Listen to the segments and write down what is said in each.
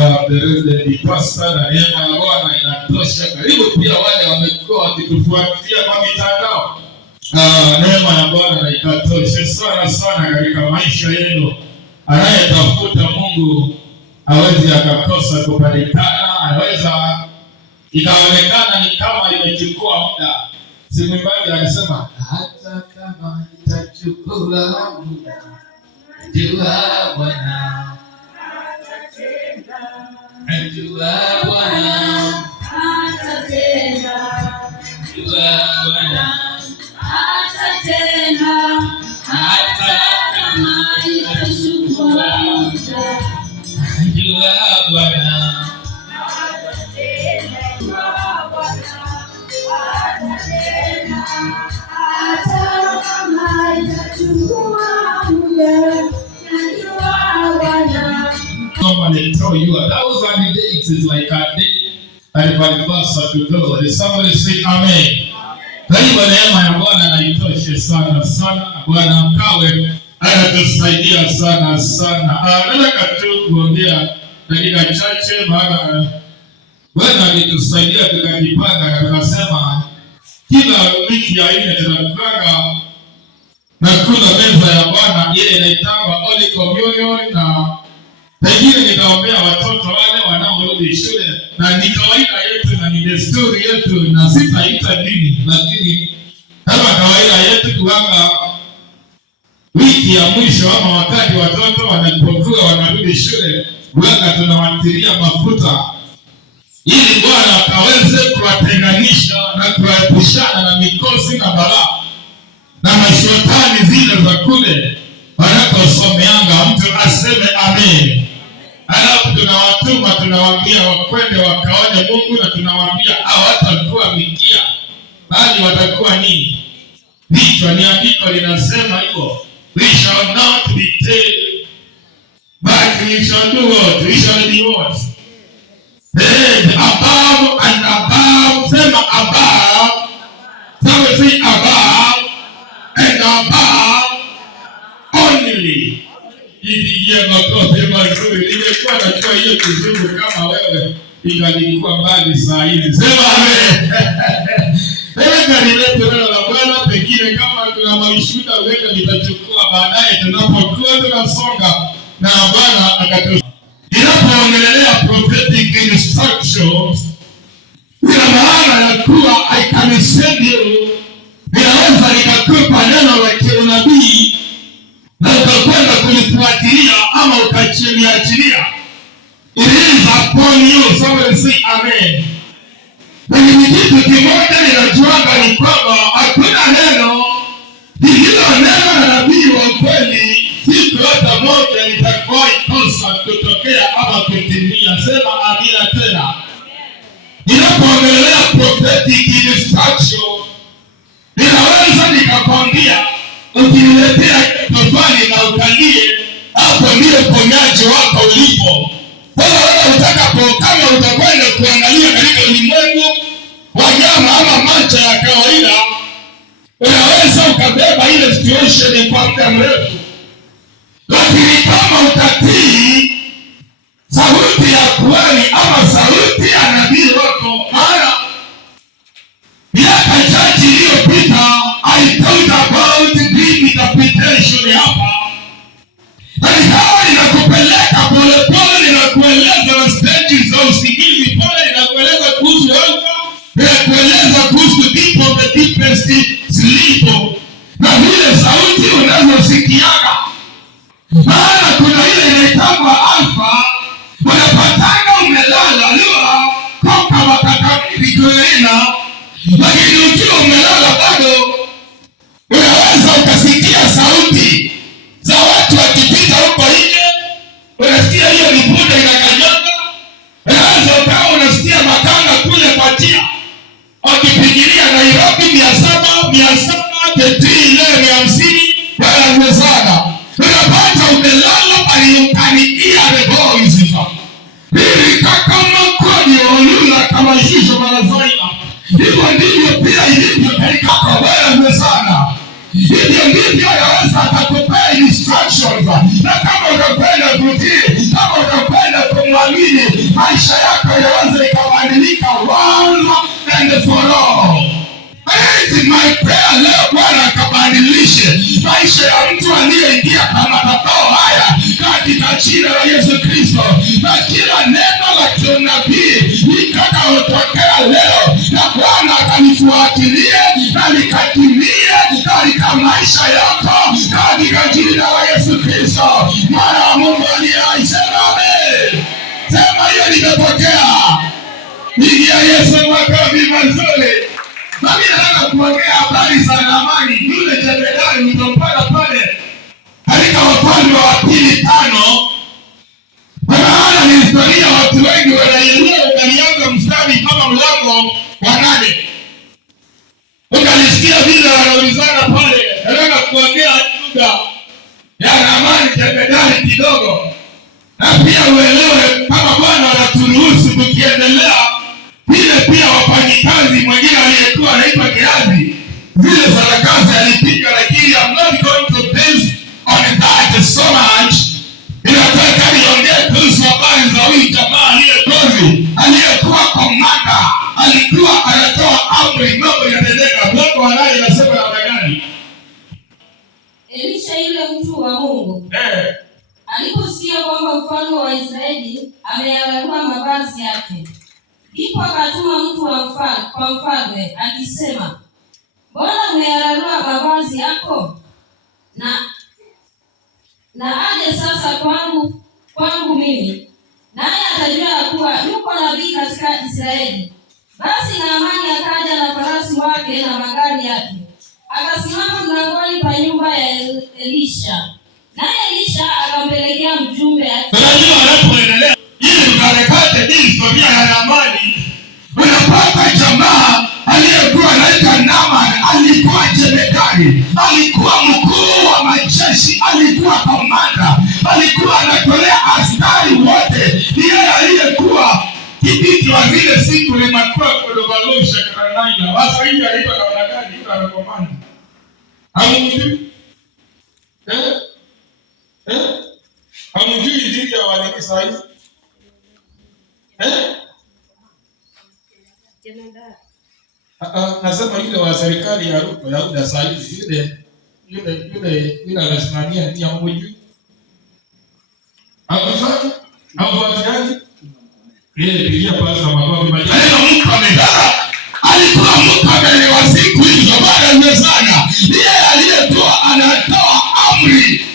the pastor na neema ya Bwana inatosha. Karibu pia wale wamekuwa wakitufuatilia kwa mitandao. Neema ya Bwana ikatosha sana sana katika maisha yenu. Anayetafuta Mungu hawezi akakosa kupatikana. Anaweza ikaonekana ni kama imechukua muda. Si mwimbaji alisema hata kama itachukua muda, jua Bwana atatenda. Jua Bwana atatenda. Jua Bwana atatenda. Hata kama itachukua muda, jua Bwana atatenda. Jua Bwana atatenda. Hata kama itachukua muda, jua Bwana. Normally tell you a thousand days is like a day and anniversary to God. Somebody say amen. Kwa hiyo neema ya Bwana na itoshe sana sana. Bwana mkawe anatusaidia sana sana. Nataka tu kuongea dakika chache, maana Bwana alitusaidia tukajipanga na tukasema kila wiki ya 4 tunapanga na kula meza ya Bwana ile inaitwa Holy Communion, na pengine nitaombea watoto wale wanaorudi shule, na ni kawaida yetu na ni desturi yetu, na sitaita dini, lakini kama kawaida yetu kuanga wiki ya mwisho ama wakati watoto wanapokuwa wanarudi shule, wanga tunawatilia mafuta ili Bwana akaweze kuwatenganisha na kuwaepushana na mikosi na balaa na mashetani zile za kule wanakosomeanga. Mtu aseme amen. Alafu tunawatuma, tunawaambia wakwende wakaone Mungu, na tunawaambia hawatakuwa mikia bali watakuwa nini? Vichwa. Ni andiko linasema hivyo, we shall not be tail but we shall do what? We shall be what? Head, above and above. Sema above. Somebody say above and above only. Ipigie makofi mazuri. Nimekuwa najua hiyo kizungu kama wewe ingalikuwa mbali saa hizi. Sema amen. Hebu nilete neno la Bwana, pengine kama tuna maishuda wewe nitachukua baadaye tunapokuwa tunasonga na Bwana akatu. Ninapoongelea prophetic instructions, ina maana ya kuwa I can send you. Ninaweza nikakupa neno la kiunabii na utakwenda kulifuatilia ama ukachiliachilia. It is upon you. Somebody say amen. Lakini kitu kimoja ninajuanga ni kwamba hakuna neno lililo neno na nabii wa kweli siku hata moja litakuwa ikosa kutokea ama kutimia. Sema amina tena. Ninapoongelea prophetic instruction, ninaweza nikakwambia ukiniletea tofali na ukalie, hapo ndio ponyaji wako ulipo. Sasa wewe kama utakwenda kuangalia katika ulimwengu wa nyama ama macho ya kawaida, unaweza ukabeba ile situation kwa muda mrefu. Lakini kama utatii sauti ya kweli ama sauti ya nabii wako, maana miaka chache iliyopita I thought about deep interpretation hapa. Na ikawa ninakupeleka polepole, ninakueleza na stages za usingizi pale, ninakueleza kuhusu alpha, ninakueleza kuhusu deep of the deepest sleep, na vile sauti unazosikiaga. Maana kuna ile inaitwa alpha, unapatanga umelala lua koka wakakamili kuelina, lakini ukiwa umelala bado unaweza ukasikia sauti za watu wakipita huko nje. Unasikia hiyo ni punde inakanyaga. Unaweza ukawa unasikia makanga kule kwa njia wakipigilia Nairobi 700 tetii leo 150 wala sana. Unapata umelala bali ukanikia the voice. Hili kama kwani olula kama shisho marazaina. Hivyo ndivyo pia ilivyo katika kwa sana. Hivyo ndivyo yaweza akakupea instructions. Na kama utapenda kutii, kama utapenda kumwa unaamini maisha yako yanaweza ikabadilika once and for all. My prayer leo, Bwana akabadilishe maisha ya mtu aliyeingia kama madhabahu haya katika jina la Yesu Kristo, na kila neno la kinabii litakayotokea leo na Bwana akalifuatilie na likatimie katika maisha yako katika jina la Yesu Kristo, Mwana wa Mungu aliye hai. Sema amen. Sema hiyo limetokea. Pigia Yesu makofi mazuri. Mimi nataka kuongea habari za Naamani yule jemedari mtompata pale katika Wafalme wa Pili 5. Maana ni historia watu wengi wanaielewa, ukalianza mstari kama mlango wa 8. Ukalisikia vile wanaulizana pale, nataka kuongea lugha ya Naamani jemedari kidogo. Na pia uelewe kama Bwana anaturuhusu tukiendelea vile pia wafanyikazi mwingine aliyekuwa anaitwa Gehazi zile sarakasi alipiga, lakini I'm not going to base on that so much. Ninataka niongee kuhusu habari za huyu jamaa aliyekuwa komanda, alikuwa anatoa amri, mambo yanatendeka. Mungu anaye anasema namna gani? Elisha yule mtu wa Mungu aliposikia kwamba mfalme wa Israeli ameyararua mavazi yake, ndipo akatuma mtu kwa mfalme akisema, mbona umeyararua mavazi yako? Na aje sasa kwangu mimi, naye atajua kuwa yuko nabii katika Israeli. Basi Naamani akaja na farasi wake na magari yake, akasimama mlangoni pa nyumba ya Elisha, naye Elisha akampelekea mjumbe. Unajua anapoendelea ili ukarekate hii historia ya Naamani, unapata jamaa aliyekuwa anaitwa Naamani, alikuwa jemedari, alikuwa mkuu wa majeshi, alikuwa komanda, alikuwa anatolea askari wote. Ni yeye aliyekuwa kibiti wa zile siku ni makua kudobalosha karanaina. Wasa hivi aliitwa namna gani yule anakomanda? Hamjui? Hamjui injili ya waliki saa hizi? Nasema yule wa serikali ya Ruto ya UDA saa hizi, yule anasimamia ni hamjui? Hakufuati? Hakufuatiaje? Yeye pigia pasa mababu majani. Mtu amedara. Alikuwa mtu amelewa siku hizo baada ya sana. Yeye aliyekuwa anatoa amri.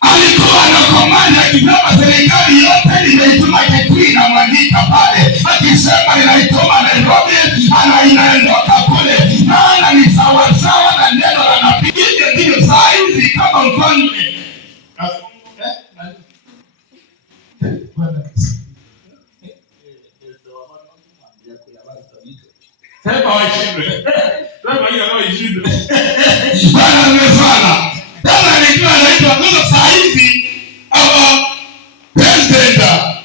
Alikuwa anakomanda akisema serikali yote imeituma Kitui na Mwandika pale. Akisema inaituma Nairobi, inaondoka kule. Maana ni sawa sawa na neno la nabii. Ndio saa hizi kama mfalme. Sema washindwe. Sema hiyo ndio ishindwe. Bwana amefanya. Sasa nilikuwa naitwa kwa saa hizi President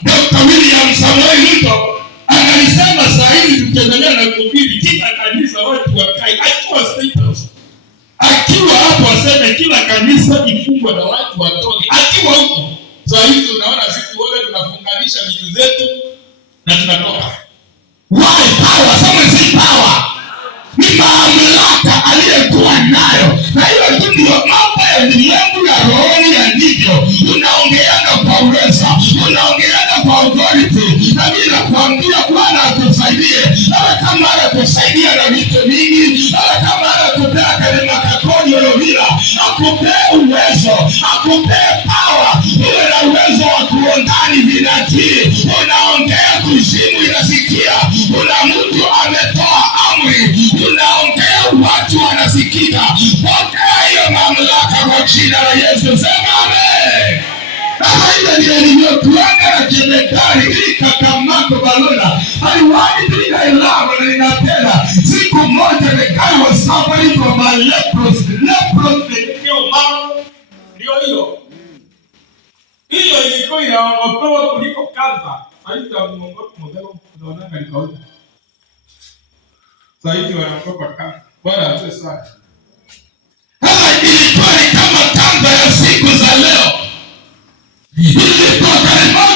Dr. William Samoei Ruto analisema saa hizi tukiendelea na kuhubiri kila kanisa watu wakai akiwa State House. Akiwa hapo aseme kila kanisa ifungwe na watu watoke. Akiwa huko saa hizi unaona sisi wote tunafunganisha vitu zetu na tunatoka. Why power? Someone say power. Ni mamlaka aliyekuwa nayo. Na hiyo tu ndio mambo ya ulimwengu ya rohoni yalivyo. Unaongeana kwa uwezo, unaongeana kwa authority. Na mimi nakwambia Bwana atusaidie. Awe kama anatusaidia na vitu vingi, awe kama anatupea kalima kakoni Olovila, akupee uwezo, akupee power. Uwe na uwezo wa kuondani vinatii. Unaongea kuzimu inasikia. Una mtu ametoa amri. Unaongea watu wanasikika. Pokea hiyo mamlaka kwa jina la Yesu. Sema amen. Kama ile ndio niliyokuanga na jemedari Kakamako Balona. Aliwahi tuliga ilawa na inapenda. Siku moja the guy was suffering from a leprosy. Leprosy ndio mambo. Ndio hiyo. Hiyo ilikuwa inaogopewa kuliko kansa. Haita mungoto modelo tunaona kalikaoja. Sasa hivi wanaogopa kansa. Bwana asifiwe sana. Sasa ilikuwa ni kama kansa ya siku za leo. Ilikuwa kama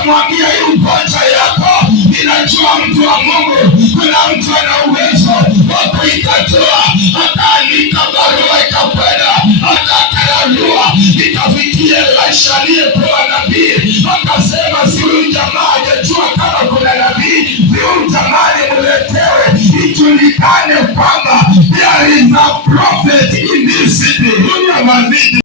akamwambia hii ugonjwa yako, ninajua mtu wa Mungu, kuna mtu ana uwezo wa kuitatua. Akaandika barua, ikakwenda akakararua, ikafikia Elisha aliyekuwa nabii. Akasema si huyu jamaa hajajua kama kuna nabii, huyu jamaa nimuletewe, ijulikane kwamba there is a prophet in this city.